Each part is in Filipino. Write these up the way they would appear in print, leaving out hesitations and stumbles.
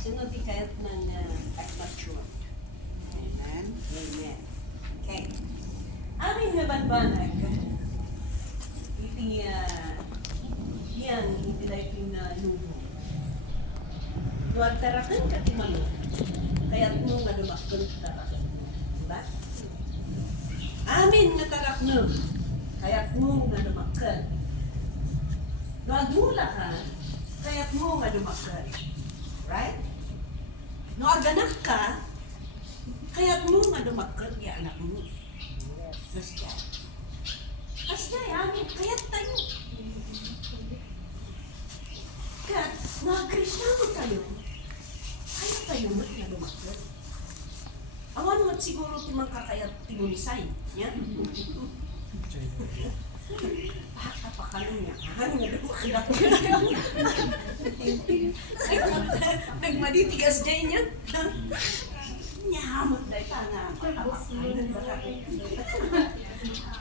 Sino di kahit ng mature? Amen. Amen. Okay. Amin nga banbanag, iti yan, iti na ipinalubo. Huwag tarakan ka ti malo, kaya't mo nga lumakon tarakan mo. Diba? Amin nga tarak mo, kaya't mo nga lumakon. Nagmula ka, kaya't mo nga lumakon. Right? No aganak ka, kaya't mo nga lumakon yung anak mo. Kasya. Kasya, amin, kaya't tayo. Kaya, mga Kristiyano tayo, kaya't tayo mo nga lumakon. Awan mo siguro timang kakayat timunisay. Yan. Kapakalan niya. Nagmaditigas dyan niya. Nyahamot dahil ka nga.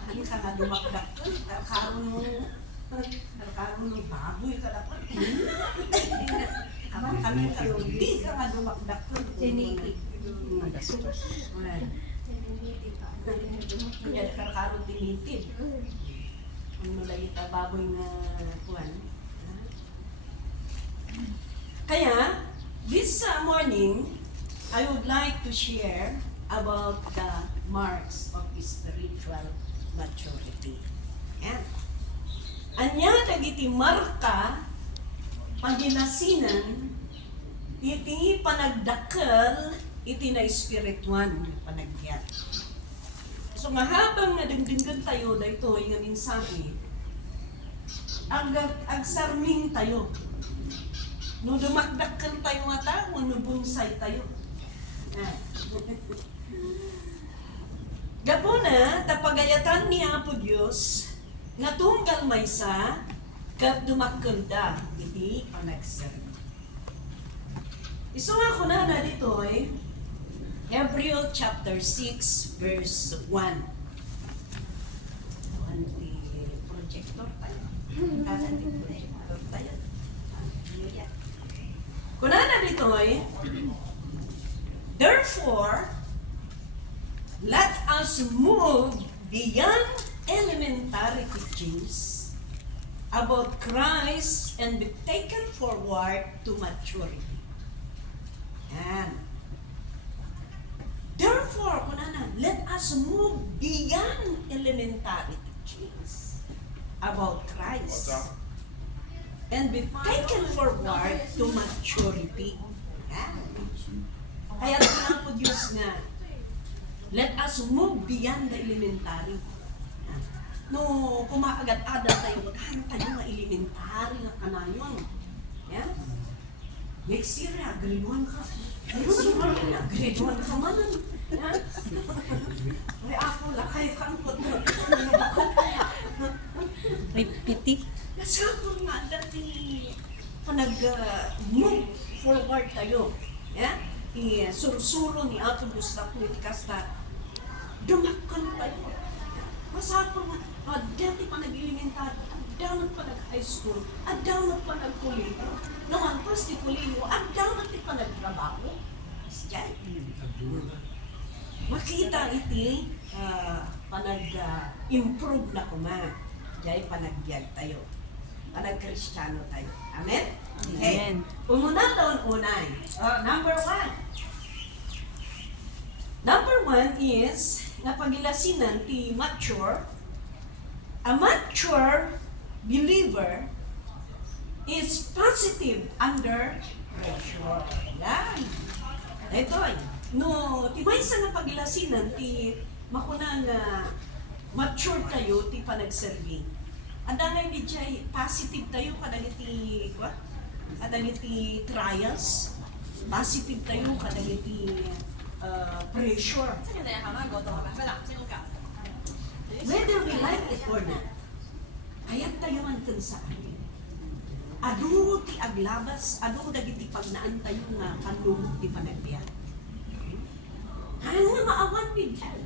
Ano ka nga dumakdak ko? Karoon ng baboy ka dapat. Kami di ka nga dumakdak ko. Genetic. Kaya karoon tinitin. Ano lang ito, baboy na kuwan. Kaya, this morning, I would like to share about the marks of spiritual maturity. Yan. Anya dagiti marka paginasinan iti panagdakkel iti na spirituan panagbiat. So mahabang nga dingdinggan tayo dayto nga mensahe agsarming tayo. No dumakdakkel tayo nga tao, no bunsay tayo. Gapuna, tapagayatan ni Apo Diyos nga tunggal maysa kat dumakkel da iti panagsarmi. Iso nga ko na dito Hebrew chapter 6 verse 1. Projector tayo. Projector tayo. Kuna na dito therefore, let us move beyond elementary teachings about Christ and be taken forward to maturity. Yan. Therefore, let us move beyond elementary teachings about Christ and be taken forward to maturity. Yan. Kaya ito po Diyos nga, let us move beyond the elementary. Yan. No, kumakagat-adat tayo, ano tayo nga elementary na kanayon. Yan. Next year, grade 1 ka. Next year, grade 1 ka man. Ay, ako, lakay kang po. May piti. Nasabang nga dati nag-move forward tayo. Sursuro ni Apo Diyos na politikas na dumakon tayo. Masabang nga, dati pa nag-elementary, adamot pa nag-high school, adamot pa nag-kuliyo. Noong pas di kuliyo, adamot pa nag-trabaho. Diyan. Makita iti panag-improve na kuma. Diyan panag-biyag tayo. Panag-Kristiyano tayo. Amen? Okay. Umuna taon unay. Number 1. Number 1 is napagilasinan ti mature. A mature believer is positive under pressure. Yan. Ito no, ti may sa napagilasinan ti makuna nga mature tayo ti panagservi. Andangay di chay positive tayo kadagiti kadagiti trials. Positive tayo kadagiti pressure. Whether we like it or not, kaya't tayo man sa atin. Adu ti aglabas, adu dagiti pagnaan tayo nga kanlumot ti panagbiyan. Ano nga maawan bigyan?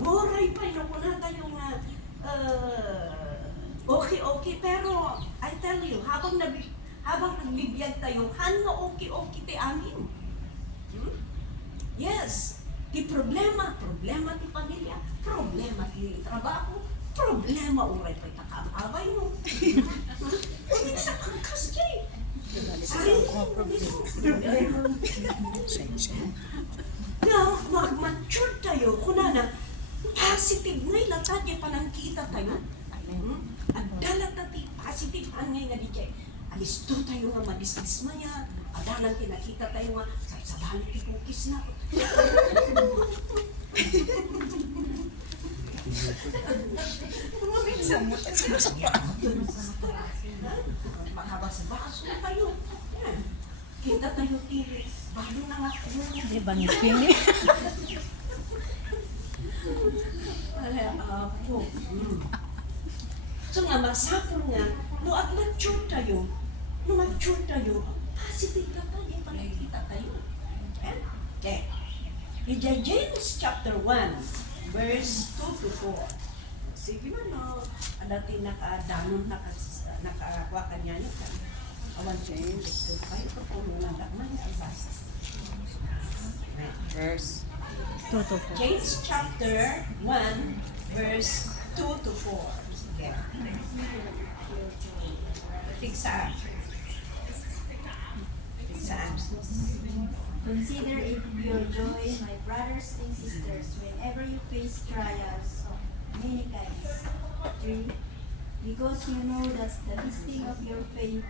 Moray pa yun na tayo nga okay, pero I tell you, habang habang nagbibiyag tayo, han nga okay ti amin. Yes, ti problema ti pamilya, problema ti trabaho, problema uray pa takaabay mo. Hindi sa angkas jay. Sarili mo problema. Now, mag-mature tayo, kunana, positive ngay latadya panangkita tayo. At dalat natin positive ngay nga di jay. Alis to tayo nga madisdis maya. Adalang kinakita tayo nga sa balik ti kukis na. Makabas-baso na tayo. Yan. Kita tayo tiri. Balo na nga. Di ba ngipin eh? So nga, masapon nga, no at mature tayo, positive na tayo, panagkita tayo. Okay. In James chapter 1, verse 2 to 4. Sige man, no, dati nakadanon, nakakuha ka niya niya. Awan James. Ay, ito po muna naman. Verse 2 to 4. James chapter 1, verse 2 to 4. Okay. Saan? Consider it pure joy, my brothers and sisters, whenever you face trials of many kinds. 3. Because you know that the testing of your faith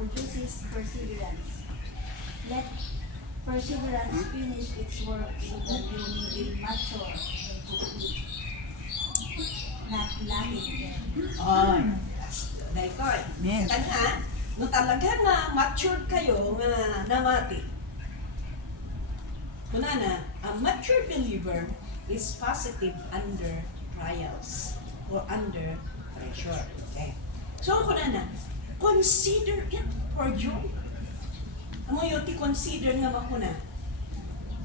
produces perseverance. Let perseverance finish its work so that you may be mature and complete, not lacking. Oh, dahil Yes. Kanya, no talaga nga matured kayo nga namati. Kunana, a mature believer is positive under trials or under pressure. Okay. So, kunana, consider it for joy. Ang ngayon, ti-consider nga makuna.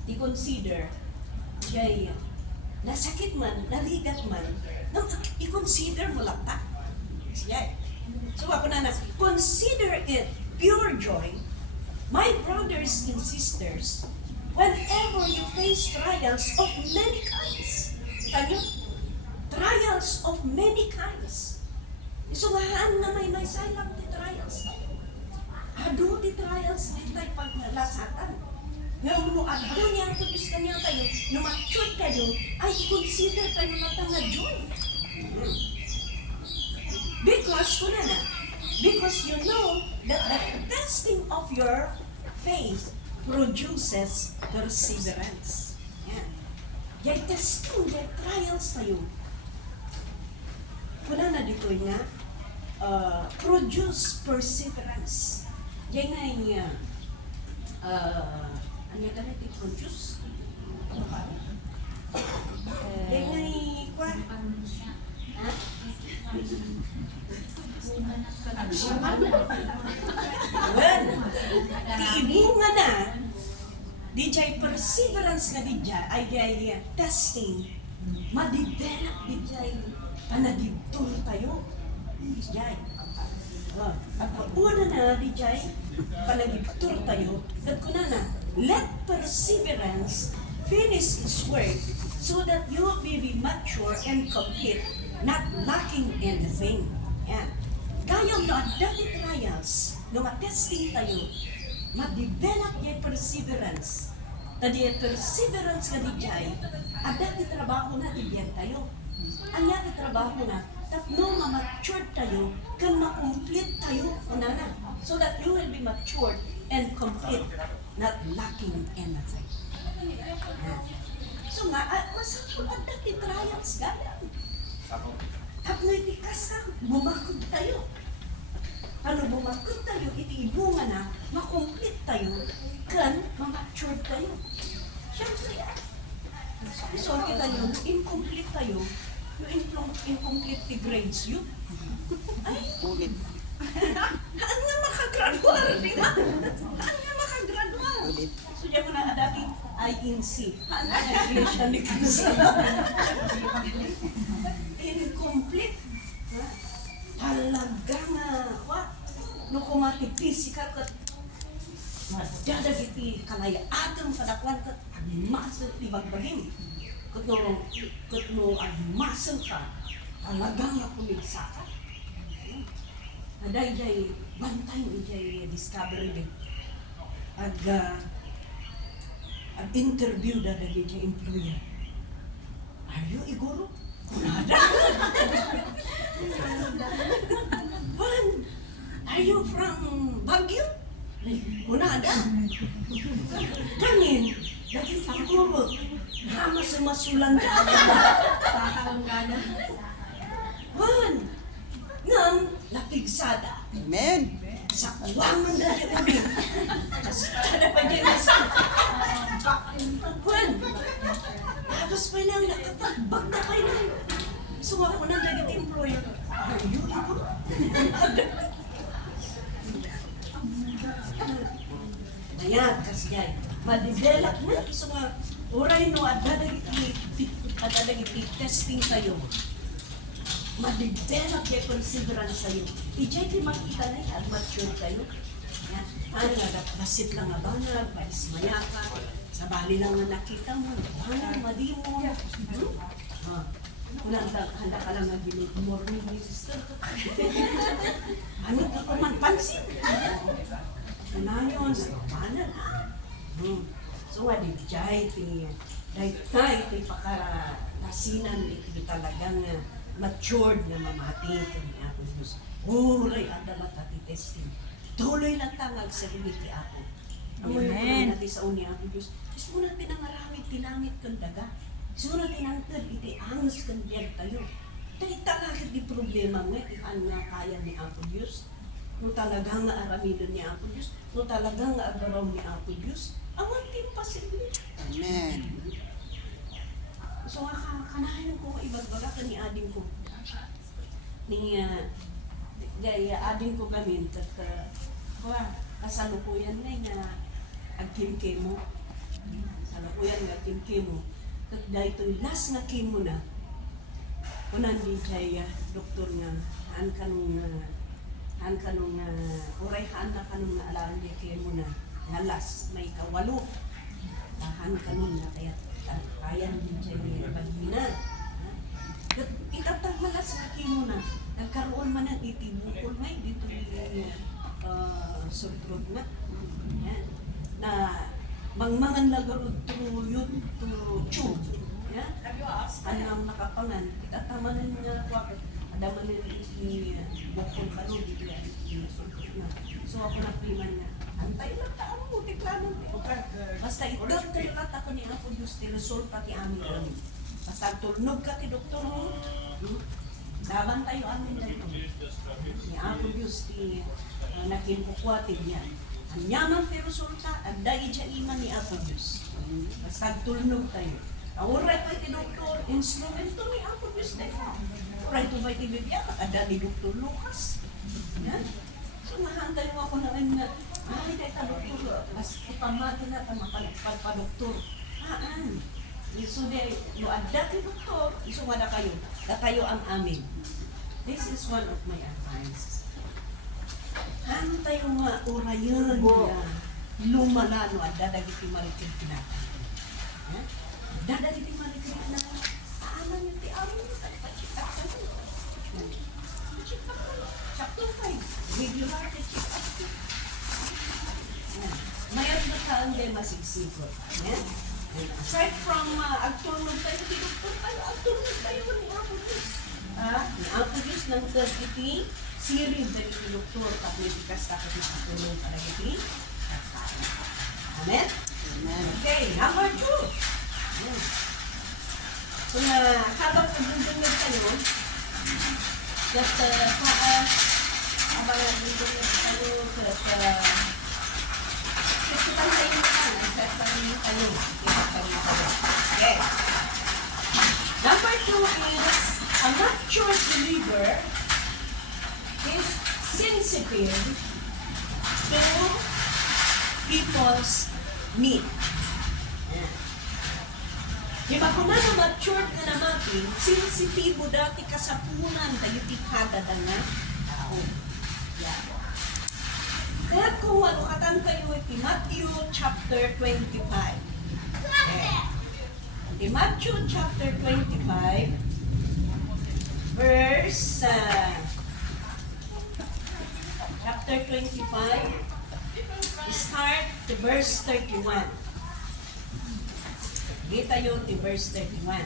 Ti-consider, jay, nasakit man, naligat man, i-consider mo lang ta. Jay. So, ako na consider it pure joy, my brothers and sisters, whenever you face trials of many kinds. Kanyo? Trials of many kinds. Isungahan na may sayang ti trials. Ado ti trials ni tayo paglasatan. Ngayon mo, ado niya ang kudus kanya tayo, no mature kayo, ay consider tayo na tanga joy. Because you know that the testing of your faith produces perseverance. Yan. Yung testing, yung trials tayo. Kuna na dito nga, produce perseverance. Yan nga yung, ano yung ganit yung produce? Yan nga yung, ha? Well, tiibunga na, di jay perseverance nga di jay, ay jay testing, ma-develop di jay, panagibtur tayo. Di jay. At una na di jay, panagibtur tayo, at kuna na, let perseverance finish its work so that you may be mature and complete, not lacking anything. Yan. Kaya no dati trials, no ma-testing tayo, ma-develop yung perseverance. Tadi perseverance nga di jay, at dati trabaho na diyan tayo. Ang dati trabaho na, tapno ma-matured tayo, kan ma-complete tayo, una na. So that you will be matured and complete, not lacking anything. So nga, masakot ang dati trials ganyan. Tapno itikas na, bumakod tayo. Ano bumakod tayo, itiibunga na, makomplete tayo, kan mamature tayo. Siyempre yan. So kita yun, incomplete tayo, yung incomplete the grades yun. Ay, Ulit. haan nga makagraduar, di ba? Haan nga makagraduar. Ulit. So diyan mo na dati, INC. Haan nga graduation ni Kansa. Incomplete. Talaga nga, what? No kumati physical kat madada iti kalaya atang kadakwan kat agmasal ti bagbagim. Kutno agmasal ka talagang napumigsa ka. Aday one time ijay discovery din. Interview da ijay employer. Are you iguro? Kunada. One, are you from Baguio? Kunada. Kanin, dati siguro. Masulan ka. Sakang gana. One, ngam, napigsada. Amen. Sa kuwangan na rin ulit. Kasi kada pa dyan nasa. One, tapos pa lang nakapagbag na kayo lang. So ako na naging employer. Are you ito? Ayan, kasi yan. Ma-develop na. So oray no, at dadagiti testing kayo. Ma-develop yung considerance sa'yo. Ijay di makita na yan, mature kayo. Yan. Ano nga, basit lang nga banag, paismaya ka. Sa bali lang nga nakita mo, banag, madi mo. Handa ka lang nga good morning, ni sister. Ano ka pa man pansin? Ano yun? Banag, ha? So nga, di jay, ti pakasinan, iti talagang matured na mamati ito ni Apo Diyos. Uray, ada matati testing. Tuloy lang tangag sa limit ni Apo. Amen. Natin sa uni Apo Diyos. Gusto mo natin ang aramid, tinangit kang daga. Gusto mo natin ang third, iti angas kang biyag tayo. Dahil talaga di problema nga, ikan nga kaya ni Apo Diyos. No talagang nga aramidon ni Apo Diyos. No talagang nga agaraw ni Apo Diyos. Awan din pa sila. Amen. So, kanahan ko ibagbaga ka ni ading ko. Gaya ading ko kami, kasalukuyan na agkim-kemo. Kasalukuyan nga agkim-kemo. Dahil ito'y last na kemo na. Kunan di kaya doktor nga, haan kanong oray haan na kanong naalaan di kemo na. Nga last, may kawalo. Haan kanong na kaya kayan din siya yung bagina. Itatanghalas na kimo na. Nagkaroon man ng itibukol na dito yung surtrot na. Yan. Na mangmangan lagarod to yun to tube. Yan. Kanang nakapangan. Itatamanan nga wakit. Adaman nila bukol ka no. Dito yung surtrot na. So ako napriman na. Antay lang taan mo, tiklanon. Basta idot kayo kata ko ni Apo Diyos, tiresolve ti amin kami. Basta tulnog ka ti doktor mo. Daban tayo amin na ito. Ni Apo Diyos, nakinkukwatid niya. Ang yaman ti resulta, ang dahil siya iman ni Apo Diyos. Basta tulnog tayo. Uray pa ti doktor, instrumento ni Apo Diyos tayo. Uray to ba ti Biblia, kakada ni Dr. Lucas. Yan. So nahantay mo ako na nga, ay, dahil ta doktor, mas ipamati na ta mapalagpag-doktor. So dahil, no adda ti doktor, iso nga na kayo, katayo ang amin. This is one of my advice. Ano tayo nga orayon na lumala, no adda dagiti marikid kinatan. Adda dagiti marikid kinatan, aaman yung ti amin, pachikak ka mo. Pachikak ka mo. Chapter 5, regular na check-up. Mayroon na taong din masigsikot. Aside from agtulog tayo, tinugtog tayo, agtulog tayo ni Apo Diyos. Ni Apo Diyos ng iti series na iti doktor, tapos sa katulog para iti. Amen? Okay, number 2. Kung habang nagdudungod tayo, just habang nagdudungod tayo, Okay. Number 2 is a mature believer is sensitive to people's need. Di ba kung na matured na natin, sensitibo dati kasapunan tayo tikhada na tao. Yeah. kung malukatan kayo iti Matthew chapter 25. Iti Matthew chapter 25, verse, chapter 25, start to verse 31. Kita yun ti verse 31.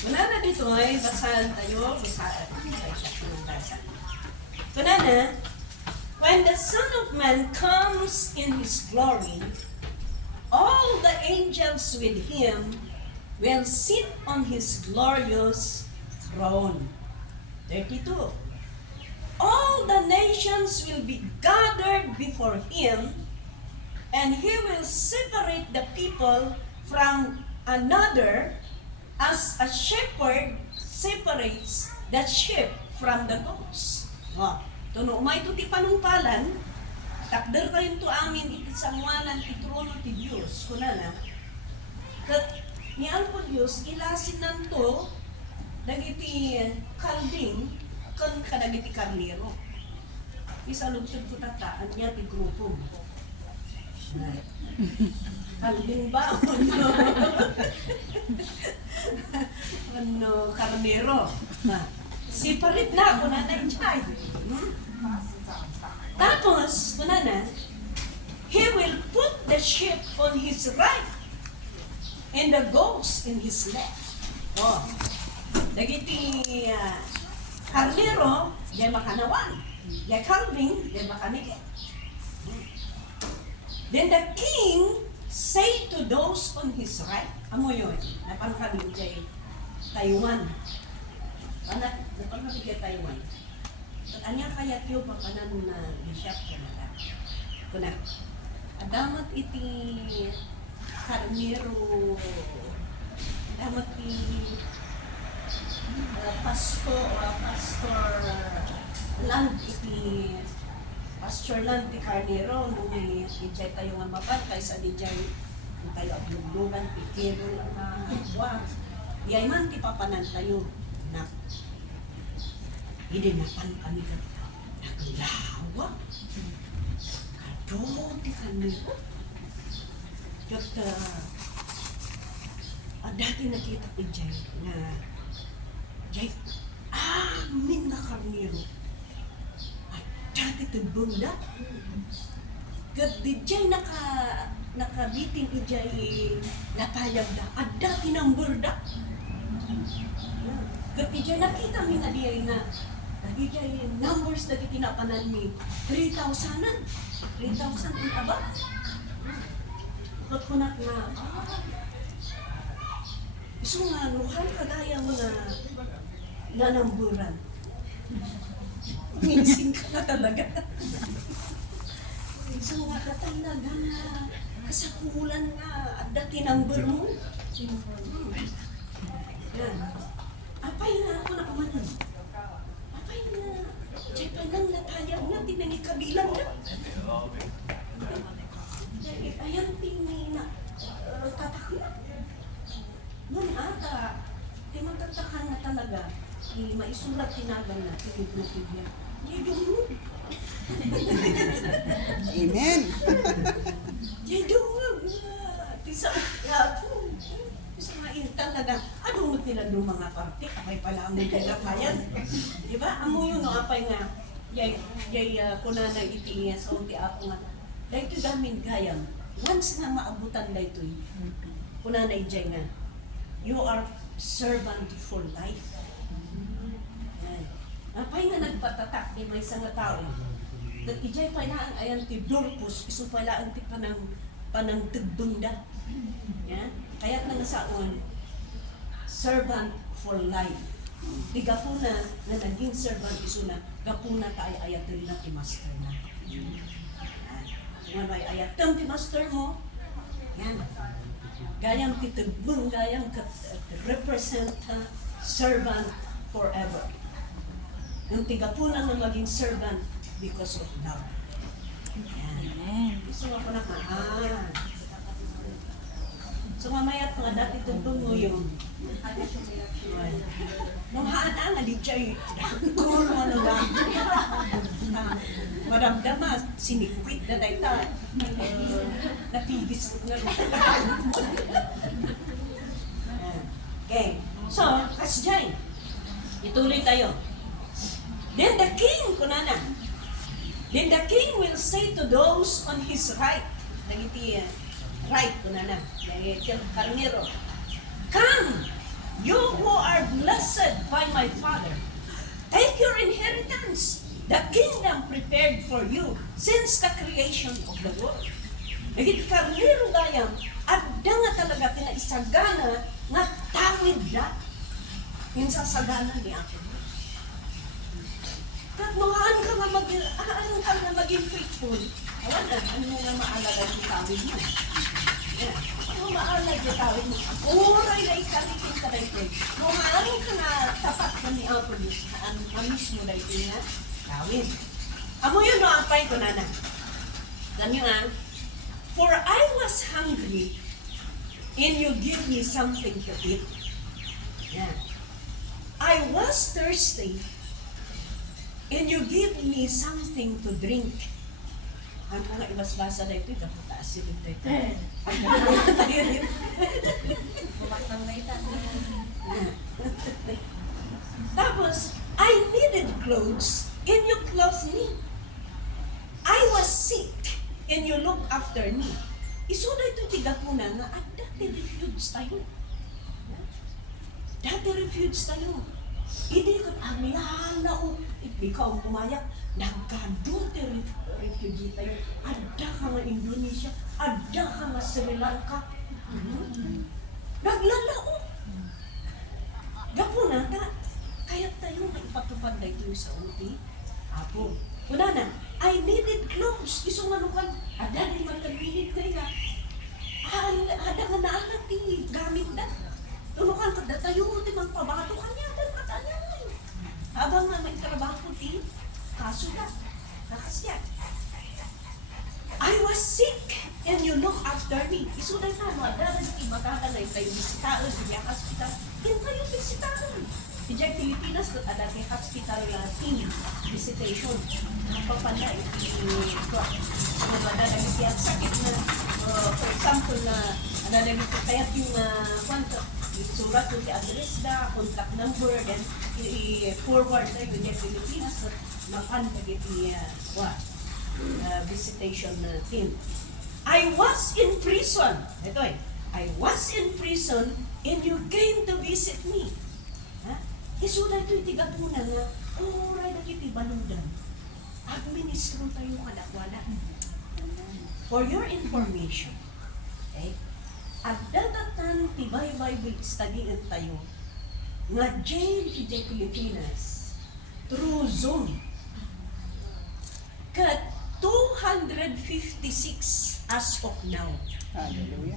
Wala na dito ay basahan tayo, basahan. Wala na, when the Son of Man comes in His glory, all the angels with Him will sit on His glorious throne. 32. All the nations will be gathered before Him, and He will separate the people from another as a shepherd separates the sheep from the goats. Tuno, may ito ti panungpalan, takder kayo to amin iti sangwanan ti trono ti Diyos. Kuna na, kat niyan po Diyos, ilasin nanto, dagiti kalding, kan kadagiti karnero. Isa lugtod ko tataan niya ti grupo. Kalding ba? Ano, karnero. Siparit na ako na na-chay. Tapos, kuna na, He will put the sheep on His right and the goats in His left. Dagiti karnero, di makanawan. Di kalding, di makanigit. Then the king say to those on his right, amo yun, napangkabig kay Taiwan. Napangkabig kay Taiwan. At anya kaya tiyo papanan na bishop kanada. Kuna, adamat iti karnero, adamat iti pastor land iti pastor land ti karnero nung may dijay tayo nga mapat kaysa dijay nung tayo agluglugan pikero lang na buwan. Iyay man ti papanan tayo na idinapan kami ka naglawa kado ti karnero. Kaya dati nakita ko dijay na dijay amin nga karnero. Dati tubong na. Kat dijay nakabitin ijay napayag da. At dati number da. Kat dijay nakita mi nga diyay na dijay numbers na tinapanan mi 3,000-an. 3,000 in above. Kat kunak na iso nga nuhan kagaya mga nanamburan. Minsin ka na talaga. So nga ka talaga na kasapulan nga at dati number mo. Yan. Apay na ako nakamanan. Apay na. Diyan pa nang natayag na, tinangikabilang na. Ayan tini na tatak na. Nung ata, di magtatakan na talaga. Maisulat tinagan na, tinipulipid niya. Amen. Tisa nga talaga, ano mo tinalo mga parte, apay pala ang nagkakapayan. Diba? Amo yun, no, apay nga, yay kuna na iti sa unti ako nga. Dahito damin gayam, once nga maabutan na ito, kuna na ijay nga, you are servant for life. Apay nga nagpatatak ni may isang tao. Dat ijay pa na ang ayan ti Dorcas, iso pala ang ti panang tigbunda. Yan. Kaya nga saon, servant for life. Di gapuna na naging servant iso na, gapuna tayo ayatin na ti master na. Yan. May ayatin ti master mo. Yan. Gayang ti tigbung, gayang represent servant forever. Yung tigapunan na maging servant because of love. Amen. Gusto nga ko na so mamaya nga dati tuntun mo yung nung haan nga di chay kuro mo na lang madamdamas sinikwit na tayo ta. Napigis ko na. Okay. So, kasjay. Ituloy tayo. Then the king, kunana. Then the king will say to those on his right, nagiti right, kunana, nagiti karnero, come, you who are blessed by my father, take your inheritance, the kingdom prepared for you since the creation of the world. Nagiti karnero gayam, adda nga talaga pinaisagana nga tawid na insasagana ni Apo. At mahaan ka nga maging faithful. Awan na, ano nga maalaga yung tawid mo. Yeah. Ano maalaga yung tawid mo? Uray na ikaritin ka na ito. Mahaan ka na tapat na ni Apo Diyos. Amis mo na ito nga tawid. Amo yun no, apay ko na na. Alam nyo nga, for I was hungry and you give me something to eat. Yeah. I was thirsty and you give me something to drink. Ang mga ibas-basa na ito, dapat taasin ito ito. Tapos, I needed clothes and you clothed me. I was sick and you looked after me. Isuda ito tigapunan na at dati refuge tayo. Dati refuge tayo. Hindi ko ang lalao. Ikaw ang pumayak. Nagkadote refugee tayo. Adda ka nga Indonesia. Adda ka nga Sri Lanka. Naglalao. Gapuna ta. Kaya tayo maipatupad na ito sa uti. Apo. Una na. I needed clothes. Iso nga nukan. Adda ni magkabilit na ika. Adda nga naalang ti gamit na. Tunukan ka tayo. Di magpabato ka niya. Katanya na yun. Habang nga may trabaho ti. Kaso na. Nakasya. I was sick and you look after me. Iso na ka. Adda na ti magkakalay tayo bisitaon. Di hospital. Yan tayo bisitaon. Dijay Pilipinas, ada kay hospital team visitation. Napapala ito. Nabada na ito sakit na, for example, na ada na ito kaya yung surat yung address na, contact number, then i-forward na yung Dijay Pilipinas at mapan na ito visitation team. I was in prison. Ito I was in prison and you came to visit me. Isuda ito'y tigapunan nga, oray na kiti baludan. Administro tayo kadakwala. For your information, okay? At dadatan tibay Bible study tayo, nga jail iti Pilipinas, through Zoom, kat 256 as of now. Hallelujah.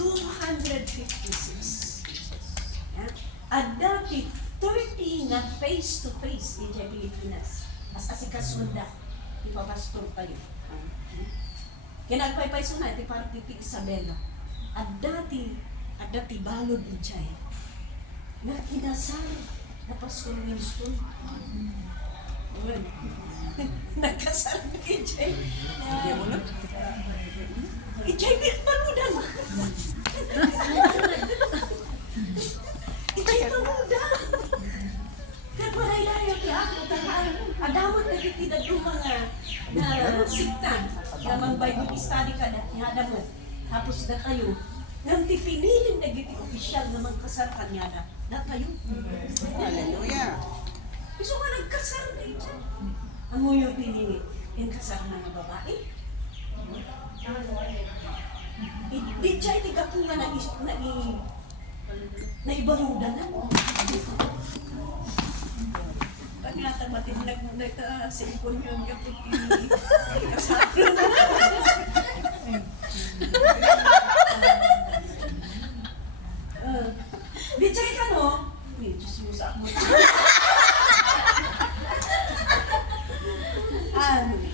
256. Yeah? At dati, 30 na face-to-face in Pilipinas. As asikasunda, ipapastor tayo. Kinagpaypay suna, iti parang titi Isabela. At dati balod in Chay. Na kinasal, na Pastor Winston. Nagkasal na in Chay. In Chay, baludan. Itay pa muda. Nagparay-layo ti ako. Adamot na kitidad yung mga siktan. Namang Bible study ka na ihadamot. Tapos na kayo. Nang tipinilin na giti opisyal namang kasar kanya na kayo. Hallelujah. Gusto ka nagkasar na ito. Ang nguyong pinili. Yung kasar na ng babae. Di siya itigapungan na ibarudan na mo. Pag natamatin nag-cellphone yun kapag kasaro na. Di chay ka no? Diyos mo sa ako.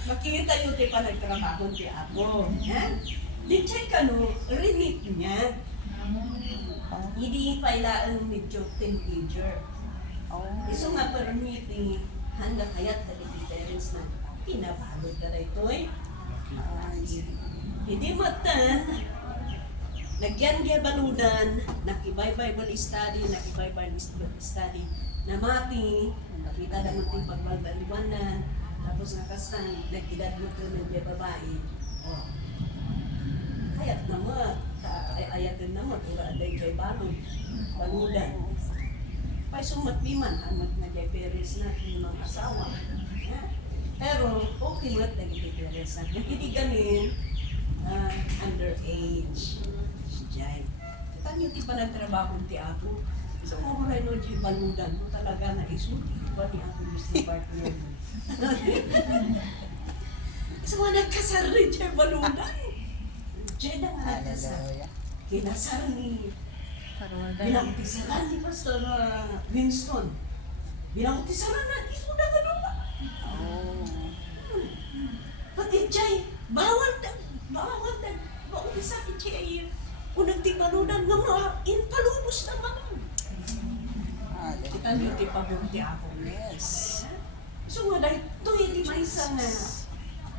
Makikita yun tayo pa nagtrabaho ti ako. Di chay ka no? Remit niya. Hindi pala ang medyo teenager. Iso nga permit ni hanggang kayat na parents na Pinabalod na ito eh. Nice. Hindi matan, nagyan kaya baludan, nakibay Bible study, namati, nakita na mo ting pagbaliwanan, tapos nakasang, nagkidad mo ito ng kaya babae. Oh. Kayat na mo, ayatin na mo, tura aday kay baludan. Pa'y sumatbiman, amat na kay parents na, yung mga asawa. Pero, okay mo at nagiging parents na. Nakikiganin, underage. Diyan. Kita niyo ti pa nagtrabaho ti ako. So, kung rin no, di baludan mo talaga na isulti. Ba ni ako gusto partner mo? So, nagkasar rin di baludan. Diyan ang nagkasar. Hallelujah. Kinasar ni Parwada. bilang tisaran ni Pastor Winston. Bilang tisaran na, isuda ka doon ba? Oh. Pati Jay, bawal na, bawal sa akin Jay. Unang tibalunan ng mga inpalubos na mga. Hallelujah. Kita niyo, tipabunti ako. Yes. So nga, dahil ito hindi may isa nga,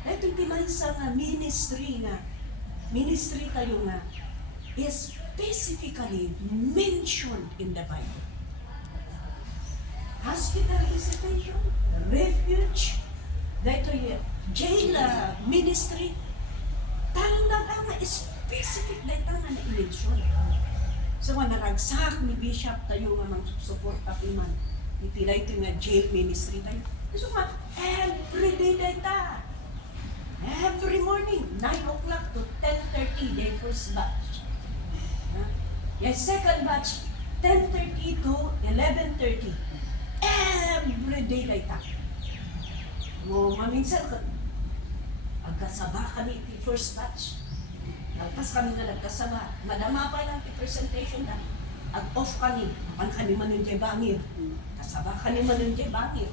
dahil ito hindi may isa nga ministry tayo nga, is specifically mentioned in the Bible. Hospital visitation, refuge, dahil ito jail ministry, talaga nga specific dahil nga na-mention. So nga naragsak ni Bishop tayo nga mang support man. Itila ito nga jail ministry tayo. So nga, every day dahil ta. Every morning, 9 o'clock to 10:30, day first batch. Yung second batch, 10:30 to 11:30. Every day dahil ta. Mo maminsan ka, agkasaba kami iti first batch. Nagpas kami nga nagkasaba. Madama pa lang iti presentation na. At off kami. Apan kami manun jay bangir. Kasaba kami manun jay bangir.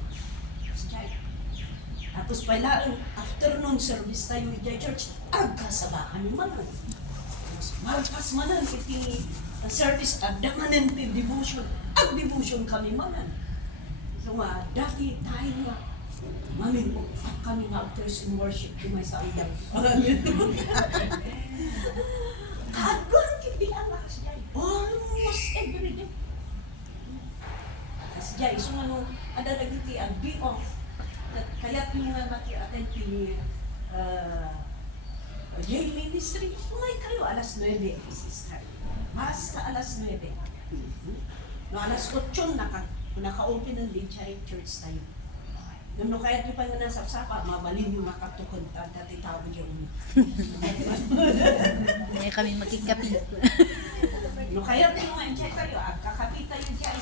Tapos pala, afternoon service tayo jay church. Agkasaba kami manun. Malpas manan iti service. Agdamanan iti devotion. Ag-devotion kami manan. So nga, dati tayo nga. Mamin po, kami nga actors in worship to my son. Kadwan kiti ang lakas dyan. Almost every day. Kasi dyan, so ano, ada nagiti ang be off. Kaya't yung nga maki-attend ti jail ministry, umay kayo, alas 9, sister. Mas ka alas 9. No, alas 8, naka-open ng Linchay Church tayo. No, kaya di pa nga nasapsapa, mabalin yung makatukod dati tawag yung Ngayon kami magkikapi. no, kaya di nga enjoy kayo, kakapit tayo dyan.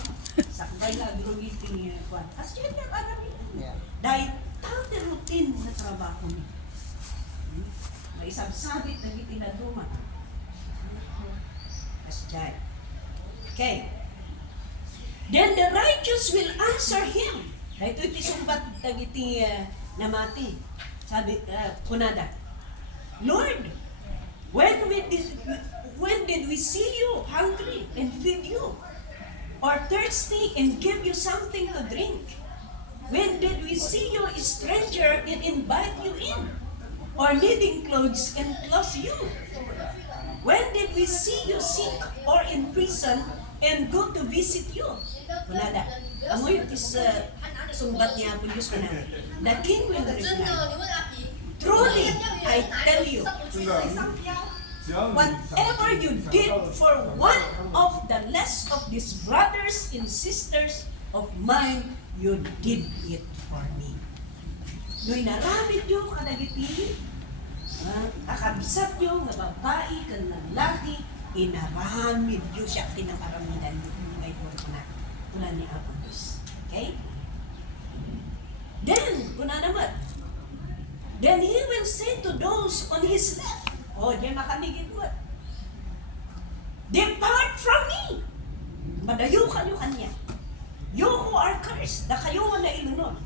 Sakbay na grumiting yung kwan. Kasi dyan yung alam yun. Yeah. Dahil tawag na routine na trabaho niya. May sabsabit na gitinaduma. Kasi dyan. Okay. Then the righteous will answer him. Dahil ito'y sumbat tagiti namati. Sabi, kunada, Lord, when did we see you hungry and feed you? Or thirsty and give you something to drink? When did we see you a stranger and invite you in? Or needing clothes and clothe you? When did we see you sick or in prison and go to visit you? Kunada, amoy is sumbat niya po Diyos ka na. The king will reply, truly, I tell you, whatever you did for one of the less of these brothers and sisters of mine, you did it for me. No'y naramid yung kadagiti, kakabsat yung nga babae, kanang laki, inaramid yung siya pinakaramidan yung may na tulad ni Apo Diyos. Okay? Then, kuna naman, then he will say to those on his left, diyan makanigid mo, depart from me! Madayo kayo kanya. You who are cursed, na kayo na ilunod,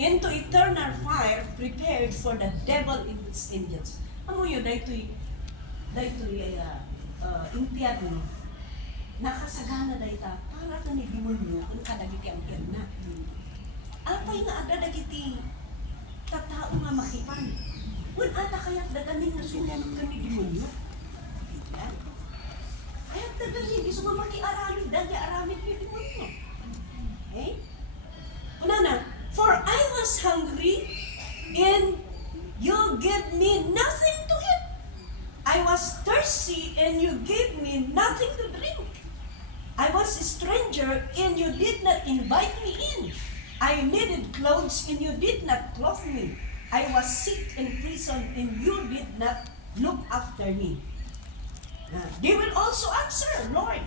into eternal fire prepared for the devil and his angels. Ano yun, dahito'y impyerno. Nakasagana dahita, para ka ni demonyo, kung kadagiti ang na. Apay nga ada dagiti tatao ako nga makipan. Kung ata kaya't daganin na sumunod ka ni demonyo. Yan. Kaya't daganin, iso nga makiaramid, dahil aramid ni demonyo. Okay? Una na, for I was hungry, and you gave me nothing to eat. I was thirsty, and you gave me nothing to drink. I was a stranger, and you did not invite me in. I needed clothes, and you did not clothe me. I was sick in prison, and you did not look after me. They will also answer, Lord,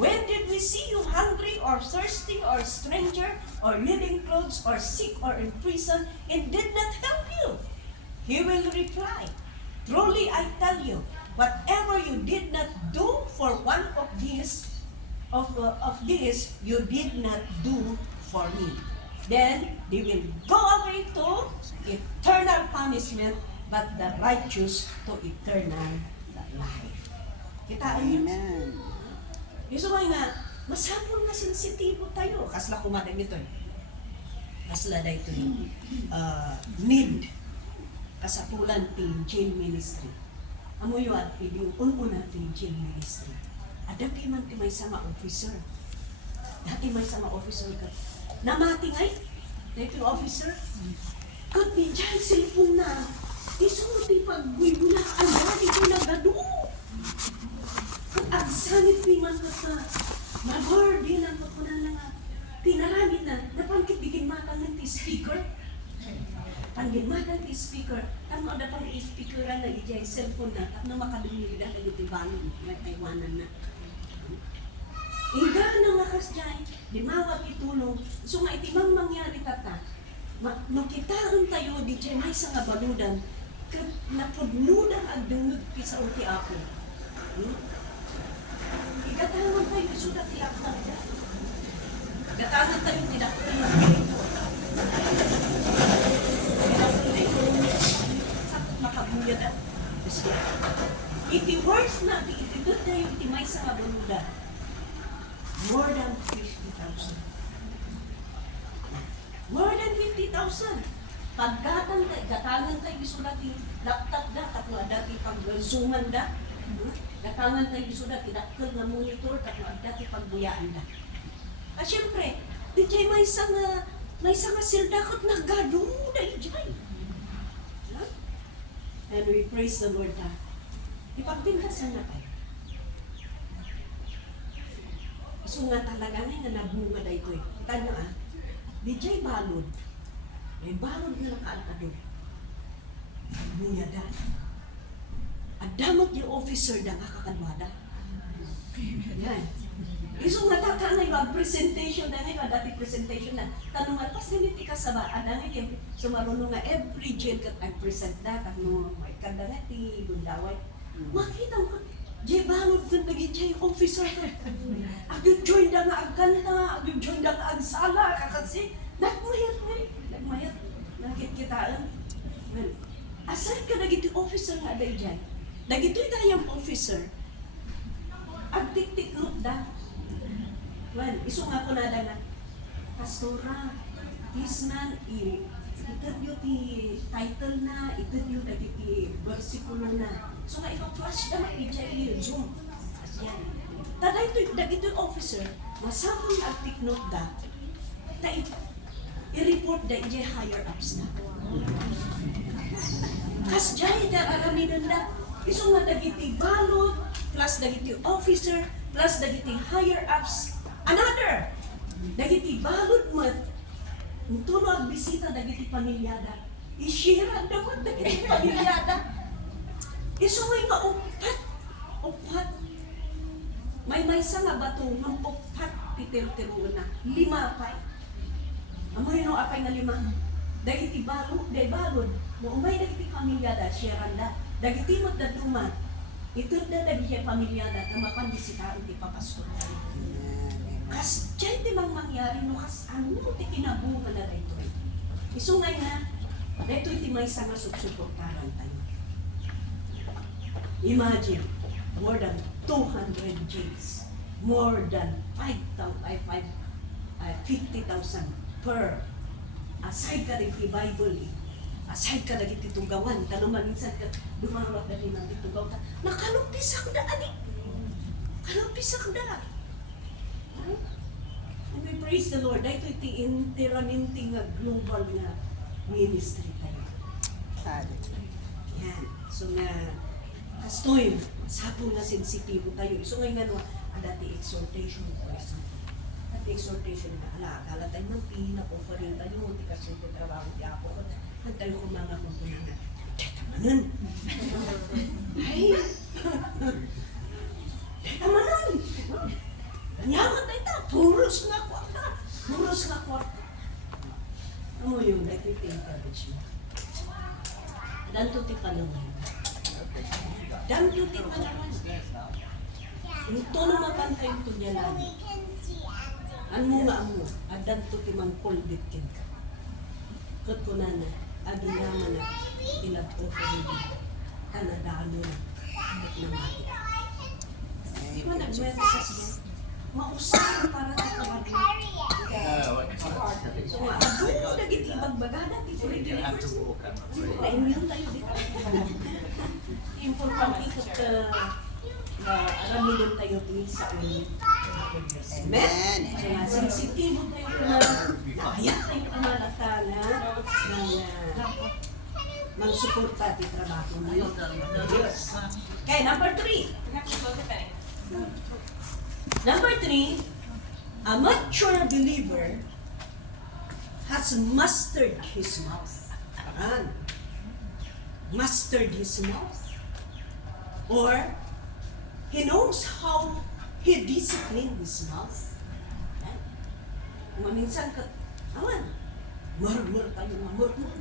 when did we see you hungry or thirsty or stranger or needing clothes or sick or in prison and did not help you? He will reply, truly I tell you, whatever you did not do for one of these, you did not do for me. Then they will go away to eternal punishment, but the righteous to eternal life. Kitaan niyo? Amen. Yung sabay nga, masapon na sensitibo tayo. Kasla kumadag ito eh. Kasla da ito need. Kasapulan ti jail ministry. Amo yun at yung ununa ti jail ministry. Dati man ti may sama officer. Dati may sama officer ka. Namati ngay. Dati yung officer. Kat ni dyan silpon na. Isulti pag-guy mo na. Ang dati ko nagado. Kung agsanit ni man ka sa magor, di lang pa na nga. Tinarangin na. Napangkit bigin matang ng speaker. Panggil matang ti speaker. Tama na pang speakeran na ijay cellphone na. At na makadumi na ng itibanon. May Taiwanan na. Inga na nga kas dyan, di mawag itulong. So nga itimang mangyari tata, nung kitaan tayo, di dyan may sa nga baludan, napudnudan ang dungog sa unti ako. Igatangan tayo, sudat tilaktan dyan. Igatangan tayo, tidak tayo. Sakot makabuya na. Iti words na, itidot tayo, iti may sa nga baludan. More than 50,000. More than 50,000. Pagkatan tayo, gatangan tayo isulat yung laptop da, katlo dati pag-zooman da. Gatangan tayo isulat, tinakil na monitor, katlo dati pagbuyaan da. At syempre, di jay may isang sildakot na gado da ijay. And we praise the Lord da. Ipagbintasan na tayo. So nga talaga na nabunga da ito eh. Kita nyo di jay balod. May balod na nakaantado. Buya da. At damot yung officer da kakakadwada. Yan. Iso nga taka na yung presentation na ngayon, dati presentation na. Tanong nga, pas ganiti ka sa ba? Ada nga yung sumarunong nga every jail kat ang present da. Tanong may kanda nga ti gundaway. Makita mo jay balod kung naging jay officer ka. Agyung join na nga agkanta, agyung join na nga agsala, kakasi. Nagmayat nga eh. Nagmayat. Nakitkitaan. Well, asal ka naging officer nga day jay. Nagito'y tayong officer. Agtik-tik look da. Well, iso nga ko na na, Pastora, this man, itad yung title na, itad yung versikulo na. So nga ipa-flash na i-jay Zoom. Yan. Tada ito yung officer, masabang na take note da, i-report da i-jay higher ups na. Kas jay da araminan na, iso nga dagiti balot, plus dagiti officer, plus dagiti higher ups, another, dagiti balot mo, tulo ang bisita dagiti pamilyada, ishira naman dagiti pamilyada, isuway nga upat, may sa nga bato, ng upat, titir-tiro na, 5 pa. Amoy no apay nga 5, dagiti balot, mo umay dagiti pamilyada, shiranda, dagiti mo't daduman, ito na dagiti pamilyada, na mapandisitaan ti papastor. Kas dyan di mang mangyari no kas ano ti kinabunga na dito. Iso ngay na dito iti may nga susuportaran tayo. Imagine more than 200 jails, more than 50,000 per aside ka rin ti Bible aside ka lagi titugawan, kanuman minsan ka, dumawat na rin ang titugaw ka, nakalupisak da, ani? Kalupisak da. Huh? And we praise the Lord, dahil iti interaminti nga global nga ministry tayo. Hallelujah. Yan. So nga, kastoy, sapong na sensitibo tayo. So ngayon nga, dati exhortation for example. Dati exhortation na, akala tayo ng pina-offering tayo, hindi kasi ito trabaho di ako. At tayo kung mga kumpunan, teka manan! Ay! Teka manan! Kanyaman tayo ta, puros nga kwarta! Puros nga kwarta! Ano yung dati encouragement? Danto ti panungan. Danto ti panungan. Ito naman kayo ito niya lang. Ano nga mo, adan to ti mangkuldit kin ka. Kat ko na na, adi naman na pinag-offer nila. Kanadano na, at namati. Di ba nagmeta sa siya? Mausap para sa kabado. So, ako, nagitibag bagada, di ko rin delivers. Na-immune tayo dito. Importante ito aramilin tayo din sa ulit. Amen? So nga, sensitibo tayo kaya tayo kumalata na mag-suporta di trabaho na yun. Okay, number 3. Number 3, a mature believer has mastered his mouth. Mastered his mouth. Or, he knows how he disciplined his mouth. Minsan ka, murmur tayo nga, murmur.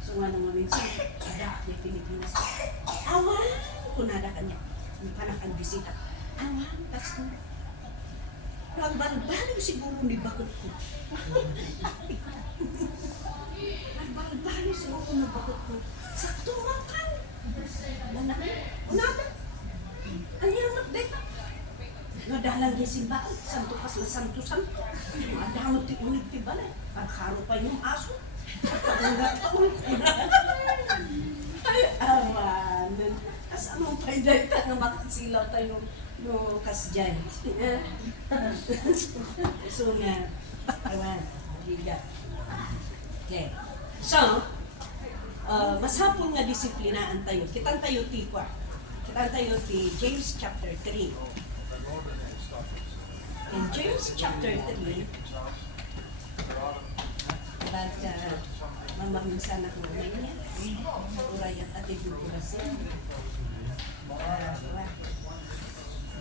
So nga naman minsan, kada ni Pilipinas, kunada kanya, yung panakang bisita, tas ko. Nagbalbaliw siguro ni bakit ko. Nagbalbaliw siguro ni bakit ko. Sakto lang ka. Unada. Ang yamak dito. Nadalang yung simbaan. Santo kas na santo-santo. Madamot ti ulit ti balay. Pagkaro pa yung aso. Ay, aman. Kas anong pa'y dahil na makasilaw tayo no kas dyan. So nga, awan. Okay. So, masapon nga disiplinaan tayo. Kitang tayo ti James chapter 3. In James chapter 3, mamaminsan ako naman niya. Urayat at ibuburasin.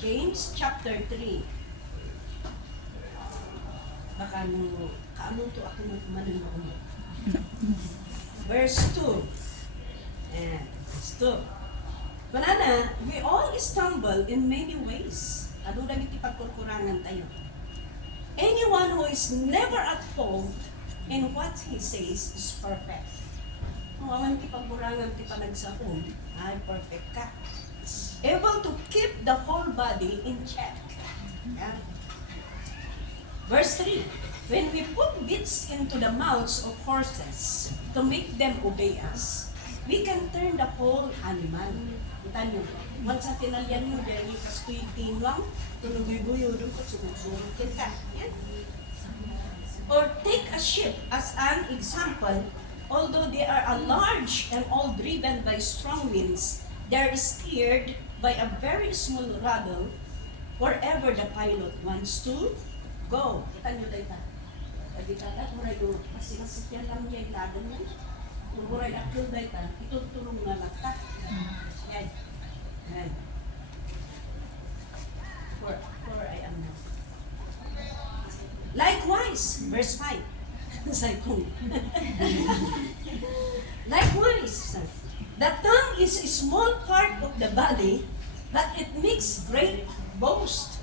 James chapter 3. Baka nung kaano to ako nung kumanin mo. Verse 2. And verse 2. Banana, we all stumble in many ways. Ano lang itipagkukurangan tayo. Anyone who is never at fault in what he says is perfect. Kung awan tipagkurangan tipanagsahon, ay perfect ka. Able to keep the whole body in check. Yeah. Verse 3. When we put bits into the mouths of horses to make them obey us, we can turn the whole animal. Kita nyo, once sa tinalyan nyo, dahil kastoy tinwang, tunugoy-buyo doon ko, sumusurot kita. Yan. Or take a ship as an example, although they are a large and all driven by strong winds, they are steered by a very small rudder wherever the pilot wants to go. Kita nyo dahil pagkitagat mo rin doon, kasi masakyan lang niya yung ladan yan. Kung mo rin akil dahil itutulong na lata. Yan. Yan. For I am now. Likewise, verse 5. Saikong. Likewise, the tongue is a small part of the body, but it makes great boast.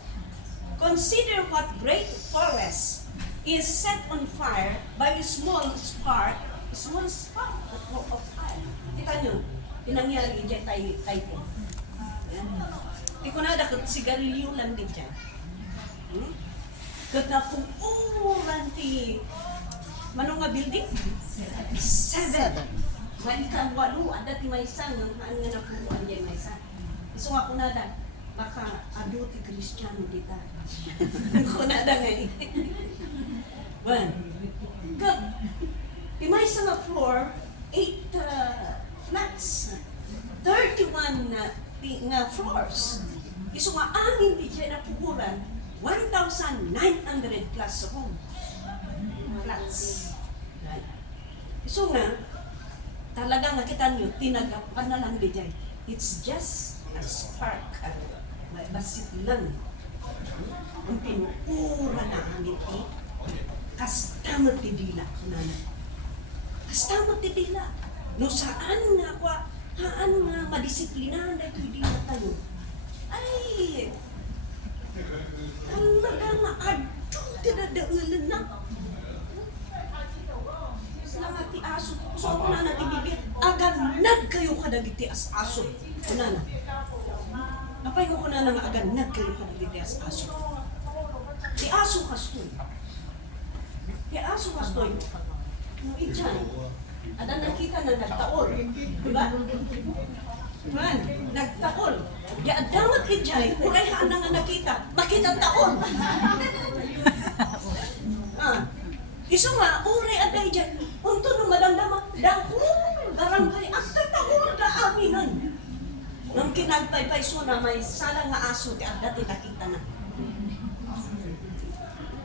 Consider what great forest is set on fire by a small spark of fire. Kita nyo, pinangyari dyan tayo. Di ko na dakot sigarilyo lang din dyan. Katapong umuran ti Manong nga building? 7. Balikan 8. Ada ti may isa nga nga napuan diyan may isa. Iso nga kunada baka adulti Kristiyano dita. Kunada nga eh. Well, good. Ti may isa nga floor 8 flats. 31 nga floors. Iso nga amin di dyan na puhuran 1,900 plus home. Flats. Right. So nga, talaga nakita niyo, tinagapan na lang di dyan. It's just a spark. May basit lang. Ang pinuura na amin kastamot ti dila. Kastamot ti dila. No saan nga kwa, haan nga madisiplinahan na ito dila tayo. Ay, talaga nga adong tinadaulan na. Sila nga ti aso. So ako na natibibit. Aganag kayo kadagiti as aso. Una na. Napay ko na nga aganag kayo kadagiti as aso. Ti aso kastoy. Ti aso kastoy. No ityan. Ada nakita na nagtaol. Diba? Man, nagtaol. Di adamat ityan. Uray haan na nga nakita. Makita taol. Iso nga, uray aday dyan. Unto nung madamdama, dahul, garangay, ang tatahul na aminan. Nang kinagpay-pay so na may salang nga aso, di ang dati nakita na.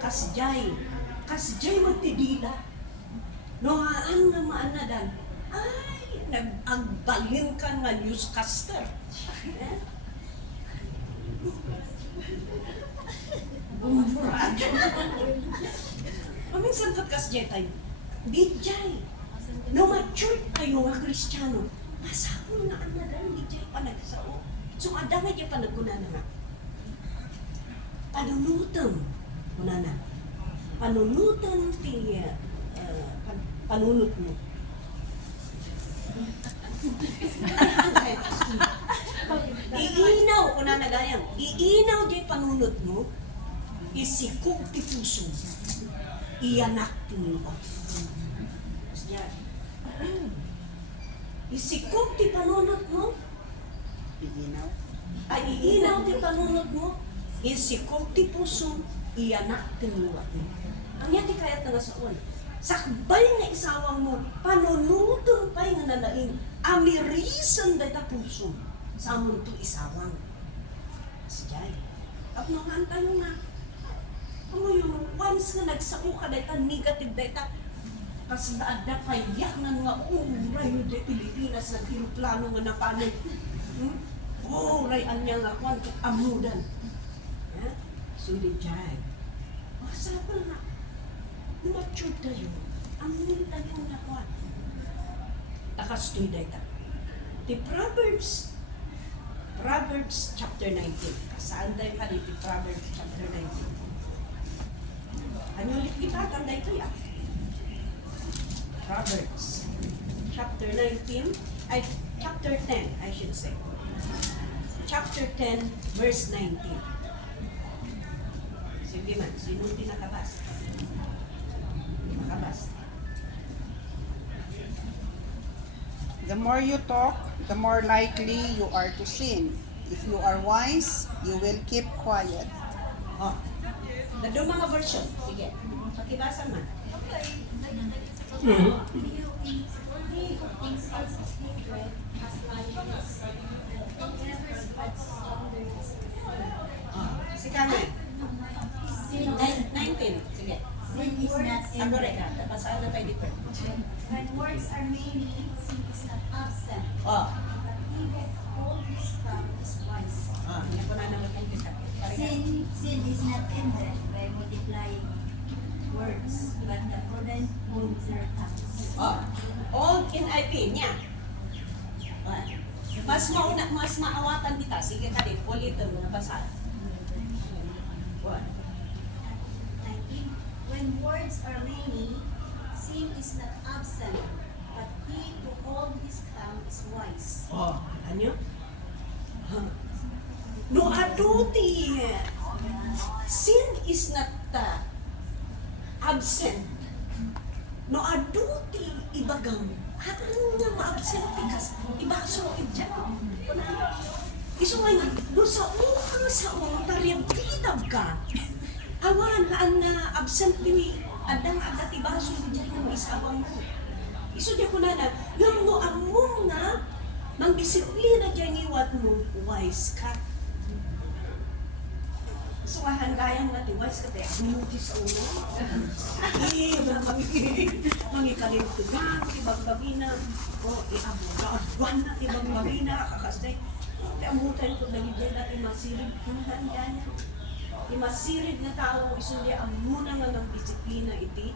Kasjay magtidila. Nohaan nga maanadan, ay, nag-agbalin ka nga newscaster. Bumburado. Paminsan kat kasjay tayo. Dijay. No mature kayo nga Kristiyano. Masapon nga ang nadan, dijay pa nagsao. So adamay di pa nagkuna na nga. Panunutan. Kuna na. Panunutan ti panunut mo. Iinaw, kuna na gayang. Iinaw di panunut mo. Isikog ti puso. Iyanak tinuot. Yan. Isikog ti panunot mo. Iinaw. Ay iinaw ti panunot mo. Isikog ti puso. Iyanak tinuot mo. Ang yati kayat na nasaon. Sakbay nga isawang mo. Panunuton pa'y nga nalaing. Amirisan day ta puso. Sa amon to isawang. Asjay. Apnungan tayo nga. Ano yung once nga nagsao ka dahil negative dahil kasi naada payak na nga uray mo dahil Pilipinas na tinuplano nga na paano uray anya nga kwan amudan sulit dyan masapal na mature tayo amudan tayo nga kwan takastoy dahil the Proverbs chapter 19 saan tayo ka dito Proverbs chapter 19 ano ulit kita? Tanda ito ya. Proverbs. Chapter 19. Chapter 10, I should say. Chapter 10, verse 19. Sige man, sinong pinakabasa? Makabasa. The more you talk, the more likely you are to sin. If you are wise, you will keep quiet. Oh. Nandun mga version. Sige. Pakibasa man. Si Carmen. 19. Sige. Sin is not Ako rin ended. ka. Basaan na tayo dito. When words are many, sin is not absent. Oh. But he that holds his tongue is wise. Hindi ko na naman kong kita. Sin is not ended by multiplying words, but the prudent hold their tongues. All in IP niya. Mas maawatan kita. Sige ka din. Ulitin mo na basa. What? 19. When words are many, sin is not absent, but he who hold his tongue is wise. Ano? No aduti. Sin is not absent. no aduti ibagam, ano nga maabsent pikas, ibaso idyan. Iso nga nga, no sa uang tariyang kitab ka, awan na absent ni adang agat ibaso idyan ng isawang mo. Iso di ko na yung mo among nga, mang disiplina dyan iwat mo, wise ka. So, handayang natin, wise ka tayo, amuti sa ulo. Mangikalim ko na, ibang gabi na, o iabon na, ibang gabi na, kakastay. Amutan ko na bigyan natin masirid, kung handa niya. Masirid na tao, iso niya, amuna nga ng disiplina iti,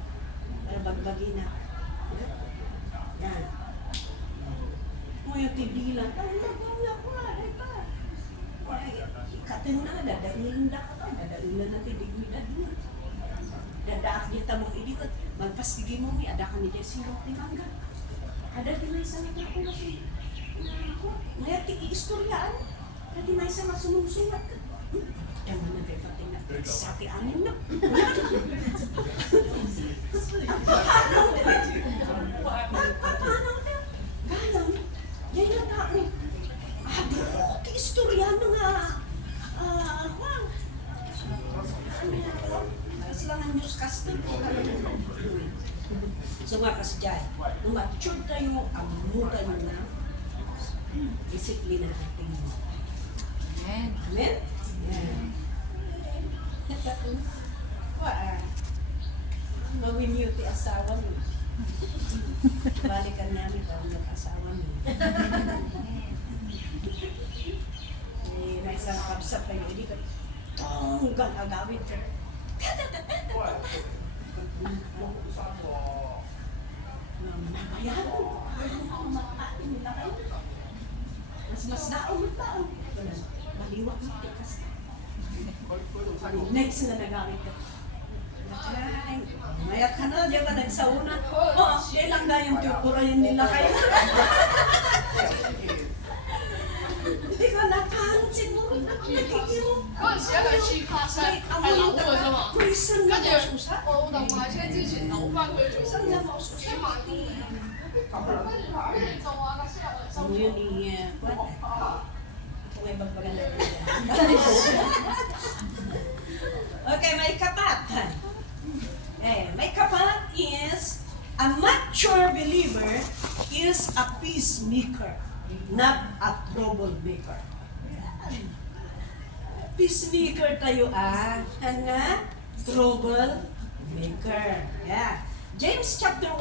para bagbagi na. Yan. Mo yung tibilan, kating na, dadailin na ka, dadailin na tibiglidad mo. Dadaak niya tamang ilikot, magpastigin mo, may ada ka ni Jesse Rock ni Mangga. Ada dinaysa na ako na si, may tiki-istoryaan, na dinaysa masunong-sungat ka. Daman na kayo pati na, sati anin na. Paano na? Gayang, yan yung tao. Istorya na nga, Kaslangan newscaster ko ka lang. So nga kasi dyan, nung mature tayo, amutan nyo na, disiplina natin mo. Amen. Amen? Yan. Mawin niyo ti asawa mo. Balikan namin tayo ng asawa mo. May isang kapsap kayo, hindi ka tonggang agawin ka. Mamayan mo. Matatin nila kayo. Mas daon mo taon. Maliwak mo, tikas. Next na nagamit ka. Ay, mayak ka na, diyan ka nagsauna. Yan lang na yung tuturayan nila kayo. Hindi ko napansin mo. Nakikiyo. 我很喜欢去爬山，还劳我的嘛。 Kuisan na 跟 mo 着 susa. 我等我现在自己劳饭回去。 Kuisan na mo susa. 走啊，那是要走。 Ano yun niya? Kung may bagbagan natin yan. Okay, may kapat. May kapat is a mature believer is a peacemaker, not a troublemaker. Peacemaker tayo nga troublemaker. Yeah. James chapter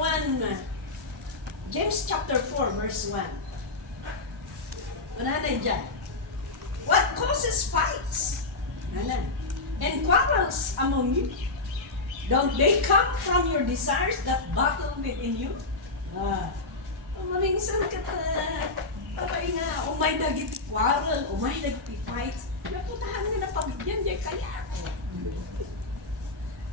4 verse 1. Ano na dyan? What causes fights? And quarrels among you? Don't they come from your desires that battle within you? Maminsan ka Parang nga, umay dagit quarrel, umay dagit fights. Naputahan nga na pabigyan niya kaya ako.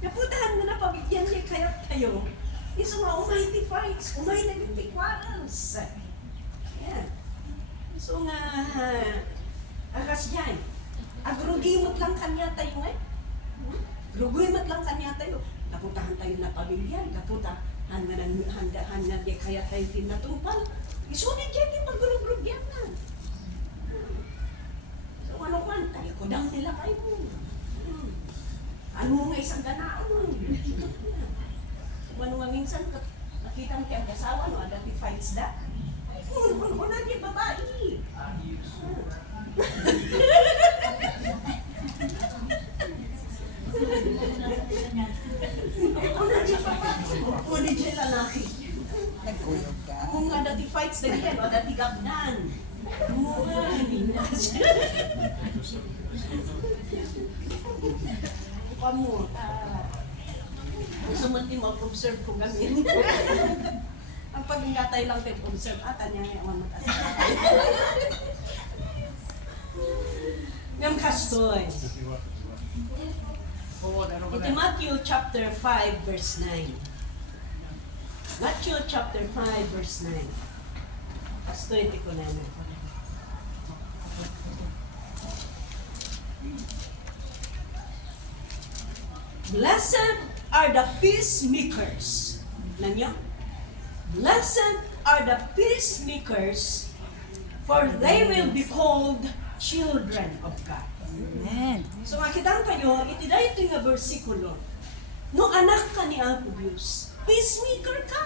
Naputahan nga na pabigyan niya kaya tayo. Iso nga, umay di fights, umay dagit quarrels. Yan. So nga, akas yan. Agrugimot lang kanya tayo nga. Agrugimot lang kanya tayo. Naputahan tayo na pabigyan, naputahan nga di kaya tayo tinatupal. Isunod yan yung pag-gulog-gulog yan na. So ano man, tayo ko daw nila kayo. Ano nga isang ganaan mo? So ano nga minsan, nakita mo kayang kasawa, no? Dati fights da. Una di babae. Una di babae. Una di lalaki. Nagkuyog ka. Kung nga dati fights na yan, o dati gabnan. Kamu, gusto mo din mag-observe kung gamin. Ang pag-ingatay lang tayo observe, niya nga mamatas. Ngam kastoy. Ito Matthew chapter 5 verse 9. Matthew chapter 5 verse 9. Kastoy ito ko na na. Blessed are the peacemakers, Nanyo? Blessed are the peacemakers, for they will be called children of God. Amen. So makita kayo, iti dahito nga bersikulo. No anak ka ni Apo Diyos, peacemaker ka.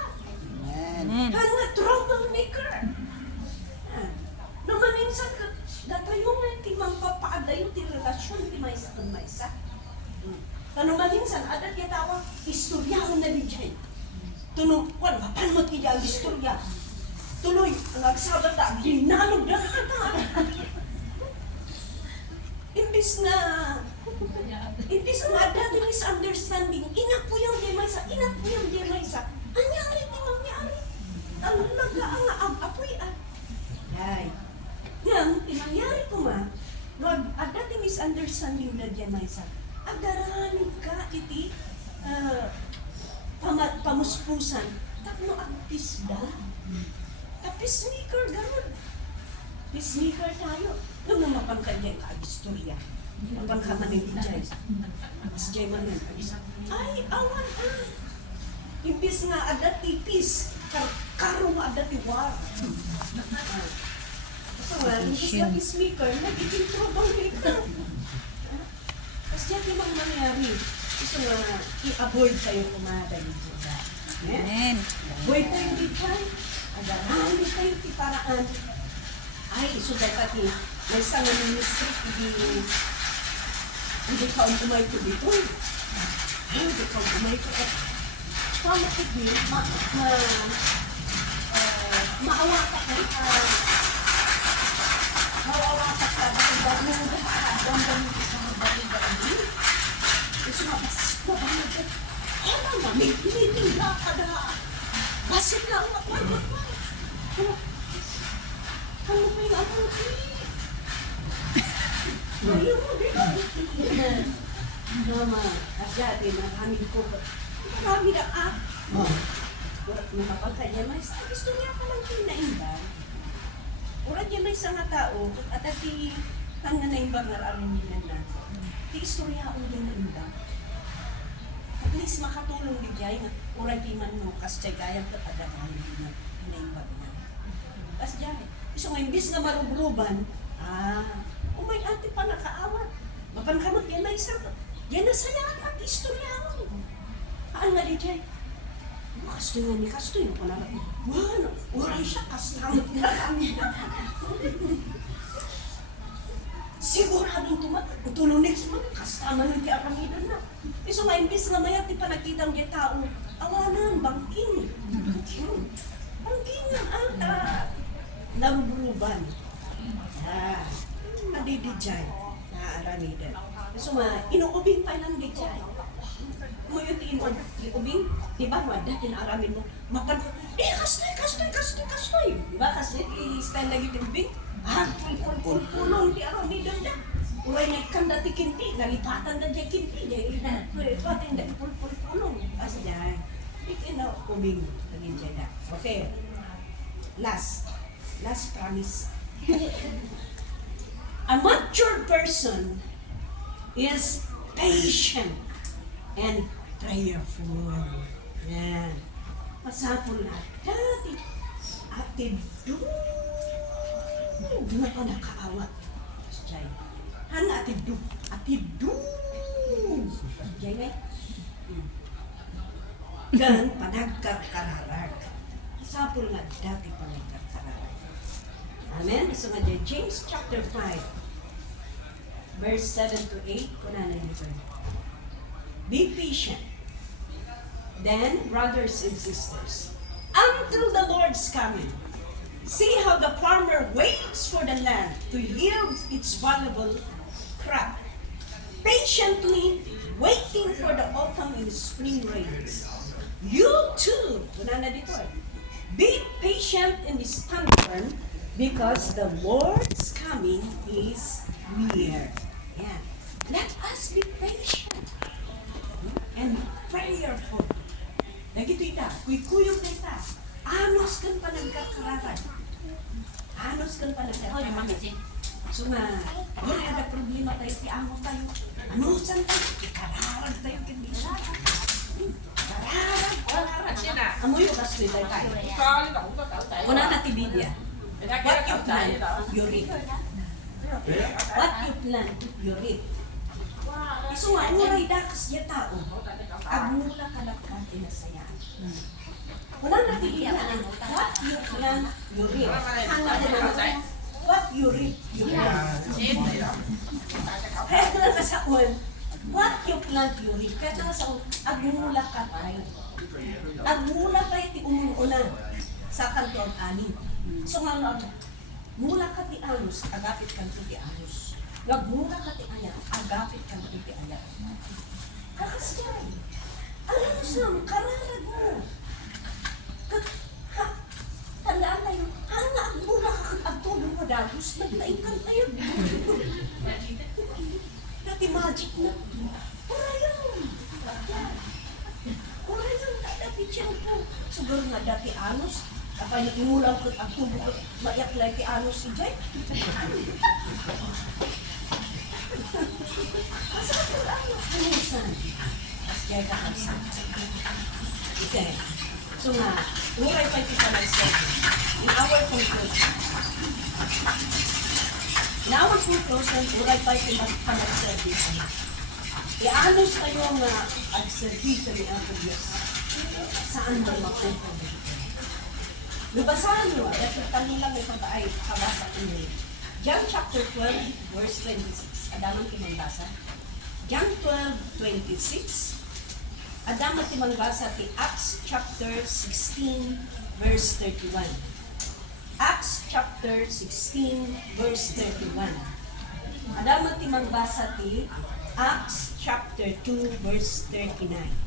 Amen. Kan nga troublemaker. No maninsan ka, datayo nga ti magpapaadayo ti relasyon ti maysa kan maysa. Kano maninsan, adat ya tawag, istoryahan na din dyan. Tunong, kwan, mapan mo ti dyan istorya. Tuloy, nagsabat na, ginalog na kata. Imbis na ada din misunderstanding, inapuyang di maysa, anyari ti mangyari. Talaga ang apuyan. Ay, yan, tinangyari ko ma, no, ada ti misunderstanding na di maysa. Agaranin ka iti pamuspusan, tapno ang pisda. Peacemaker gano'n. Peacemaker tayo. Nung namapan ka niya yung istorya. Mapan ka man yung ijay. Mas jay man yung ay, awan ah. Imbis nga ada ti peace, karo nga ada ti war. So nga, imbis nga peacemaker, nagiging troublemaker. Tapos diyan yung mangyari. So nga, i-avoid tayo kumaday dito. Amen. Avoid tayo dito. Agarahan tayo ti paraan. Ay, so dapat may isang ministry, hindi ka umay ko dito. Ay, hindi ka umay ko. Paano ko din, maawa ka ka, maawa ka ka, dahil gusto nga, mabalag ka. Ano nga, may tinila ka na. Basit lang ako. Ano ba yung ako? Ayaw mo din. Mama, asyate na kami ko. Marami na Nakapagkanya may gusto niya ka lang kinaimbang. Urad niya may isang tao, at ati kang naimbang nararin niya na. Di istorya ako din naimbang. At least makatulong din niya, urad di man mo, kasi kayang kapadakan na naimbang niya. Kasi dyan, gusto nga imbis na marubruban, umay ate pa nakaawat. Mapankamot yan na isang, yan na sayaan at istorya ako. Nga di dyan, kastoy nga ni kastoy, ko na lang, wala, wala siya, kastangot na lang. Siguradong tulong next month, kastaman ng kiaramidan na. Iso nga, imbis nga mayat, di pa nakitang di tao, awanan, bangking. Bangking nga, nabruban. Nadidijay, naaramidan. Iso nga, inuubing pa ng dijay. Ngayon iubing, di ba, wala, tinaaramin mo, mapan ko, kastoy. Di ba, kasi i-stand lagi tibing, pulong, di aramidan na. Uray na ikan dati kinti, nalipatan na dyan kinti, patin na pulong. Kasi dyan, ikinubing, naging dyan na. Okay, last promise. A mature person is patient and prayerful. Yan. Pasapol na. Dati, atid na pa nakaawat. Jay. Hana atid Jay ngay. Gan, panagkakararag. Pasapol na dati panagkakararag. Amen? So nga dyan, James chapter 5, verse 7 to 8, kunanay nito. Be patient, then, brothers and sisters, until the Lord's coming. See how the farmer waits for the land to yield its valuable crop, patiently waiting for the autumn and spring rains. You too, be patient and stand firm, because the Lord's coming is near. Yeah. Let us be patient and prayerful. Nagito ita, kuy-kuyog na ita. Anos kan pa nagkakararan. So nga, wala ada problema tayo, piamo tayo. Anusan tayo, ikararag tayo kandisa. Amoy ko kasi tayo. Una na ti Biblia. What you plant, you reap. What you plant, you reap. Isu nga, uray dakas ya tao. Agmula ka lang kang tinasayaan. Una na ti Biblia. What you plant, you reap. What you reap, you reap. Kaya na sa un, what you plant, you reap. Kaya na sa un, agmula ka tayo. Agmula pa iti umuuna sa kanto ang anin. So nga mula ka ti anus, agapit kan ti anus. Nagmula ka ti ayat, agapit kan ti ayat. Kakasyay. Alam mo siya, kararag mo. Tandaan tayo, agmula ka kang agtulong mo dagos, naglaing kan tayo. Dati magic na. Orayon. Orayon, dati tiyan po. Sugar nga dati anus. Kapag nag-imulang ko ang tubo ko, mayak lang ti anus si Jay. Asa ko ang anusan? As Jay ka kansan. Okay. So nga, uray pa kita nag-serve. In our conclusion, uray pa kita nag-serve. I-anus tayo nga ag-service ni Apo Diyos. Saan ba makukuha? Lubasahan nyo, at tanong lang ito ba ay kabasa ko nyo. John chapter 12, verse 26. Adaman timangbasa. John 12:26. Adaman timangbasa ti Acts chapter 16, verse 31. Acts chapter 16, verse 31. Adaman timangbasa ti Acts chapter 2, verse 39.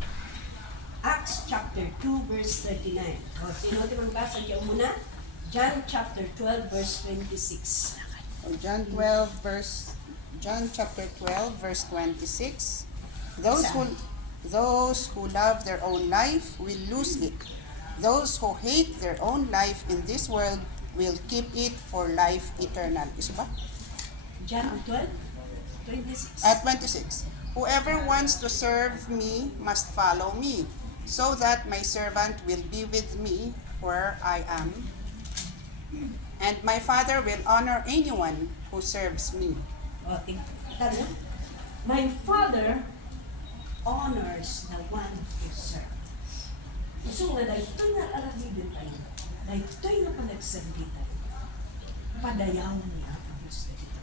Acts chapter 2, verse 39. O, sino di magbasa diyan muna? John chapter 12, verse 26. John chapter 12, verse 26. Those who love their own life will lose it. Those who hate their own life in this world will keep it for life eternal. Isa ba? John 12, 26. At 26. Whoever wants to serve me must follow me, so that my servant will be with me where I am, and my Father will honor anyone who serves me. O, tanong. My Father honors the one who serves. So nga, dahil nga alagibin tayo, dahil nga panagserbi tayo, padayawan niya ang Diyos na ito.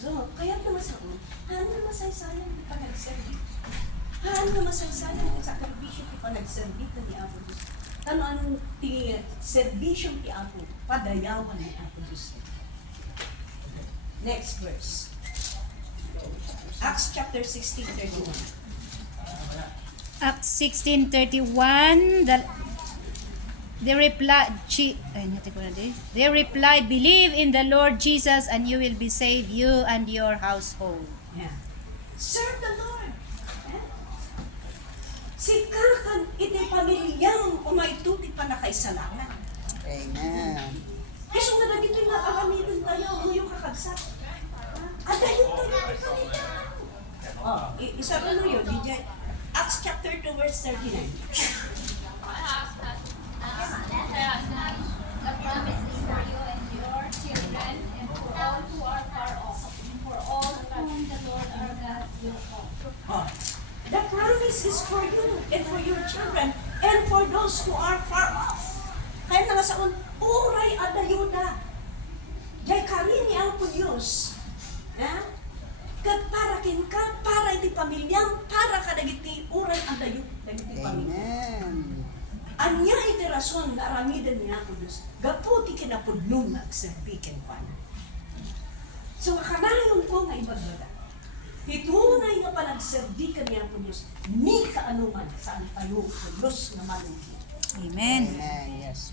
So, kaya naman sa un, ano masaysayan ang panagserbi? Ano masaysayan ang sakripisyo ti panagserbi ta ni Apo Diyos? Anong ti serbisyo ti Apo? Padayawan ni Apo Diyos. Next verse. Acts chapter 16:31. Acts 16:31, they replied, believe in the Lord Jesus and you will be saved, you and your household. Yeah. Serve the Lord. Sikakan iti pamilyang umaytuti pa na kay salamat. Amen. Kasi nga na dito nga karamitin tayo, yung kakagsak. Adayin tayo iti pamilyang. Oh, isa pa yun, DJ. Acts chapter 2, verse 39. The promise is for you and your children and for all who are far off, for all whom the Lord our God will call. Oh. The promise is for you and for your children and for those who are far off. Kaya nga sa uray adayuda. Jay karin ni Apo Diyos. Kat para kin ka, para iti pamilyang, para ka dagiti uray adayo, dagiti pamilya. Amen. Anya iti rason na aramidan ni Apo Diyos. Gaputi kinapudlong na agserbikin pa na. So kanayon ko nga ibagada. Itunay nga panagserbikan niya po Diyos, ni kaanuman saan tayo Diyos na malugi. Amen. Amen. Yes.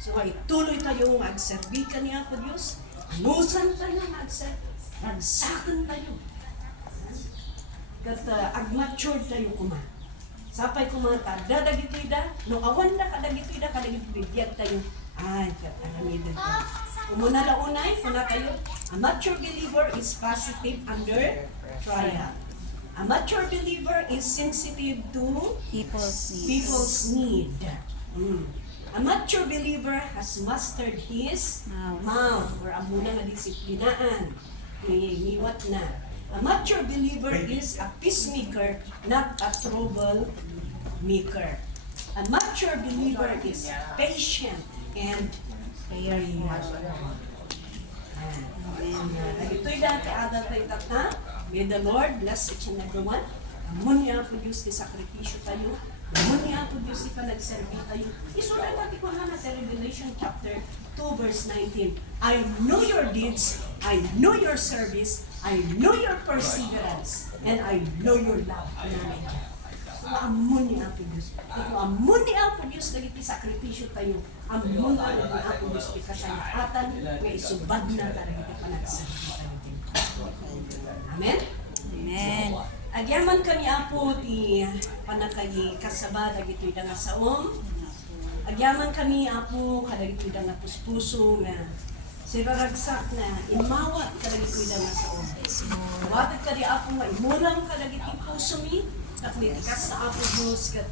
So ay tuloy tayo magserbikan niya po Diyos, anusan tayo nagsakan tayo. Kat agmature tayo kuma. Sapay kumata, dadagitida, no awan na kadagitida, kadagitida tayo. Ay, katanamidan tayo. Umuna na unay, kuna tayo, a mature believer is positive under trial. A mature believer is sensitive to People's needs. people's need. A mature believer has mastered his mouth or amuna nga disiplinaan. Niwat na. A mature believer is a peacemaker, not a troublemaker. A mature believer is patient and prayerful. Ito'y dati adat ay tata. May the Lord bless each and every one. Amun niya po Diyos ti sakripisyo tayo. Amun niya po Diyos ti panagserbi tayo. Isulat natin ko nga sa Revelation chapter 2 verse 19. I know your deeds, I know your service, I know your perseverance, and I know your love. Amun niya po Diyos. Amun niya po Diyos nagiti sakripisyo tayo. Amun niya po Diyos ti kasayatan nga isubad na talaga ti panagserbi tayo. Amen? Amen. Agyaman kami apo ti panakay kasaba dagitoy da nga saom. Agyaman kami apo kadagitoy da nga puspuso nga siraragsak na imawat kadagitoy da nga saom. Watag kadi apo nga imulang kadagiti puso mi at nitikas sa apo Diyos kat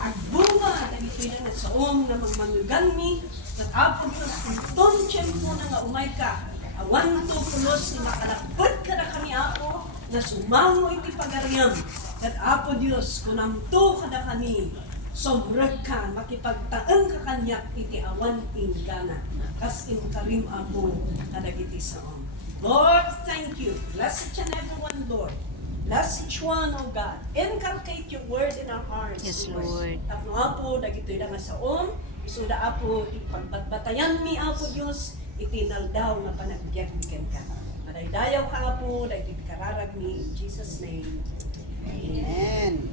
agbunga dagitoy da nga saom na magmanugan mi at apo Diyos kung tiyempo na nga umay ka awan to pulos ni makalakbot ka na kami apo na sumango iti pagariam. At apo Diyos, kunamto ka na kami, sobrag ka, makipagtaan ka kanyak iti awan ingana. Kas in karim apo, kadagiti saon. Lord, thank you. Bless each and every one, Lord. Bless each one, O God. Inculcate your word in our hearts. Yes, Lord. At no apo, dagitoy na nga saon, isuda apo, ipagbatbatayan mi apo Diyos, itinaldaw na panagbiag-bigan ka. Madaydayaw ka nga po, dahil kararag ni in Jesus' name. Amen.